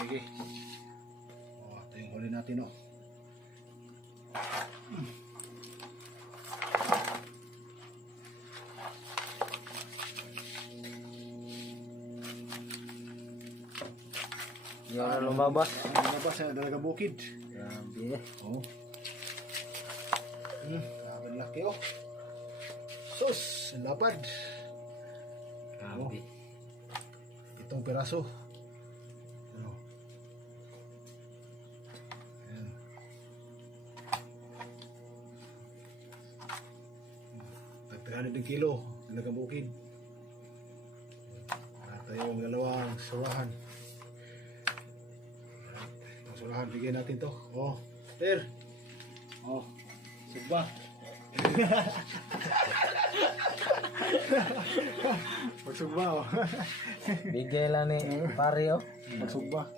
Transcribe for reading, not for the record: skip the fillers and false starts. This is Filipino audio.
Sige. Oh, ito yung huli natin, oh. Yung na lumabas. Lumabas na talaga bukid. Grabe. Oh. Grabe laki, oh. Sus, lapad. Grabe. Itong piraso. Ano? Ayan. Tagtagalid ng kilo. Talagang bukid. At yung dalawang surahan. Itong surahan, bigyan natin to. Oh, ter. Oh, sugba. Magsugba, oh. Bigay lang ni pare oh. Magsugba.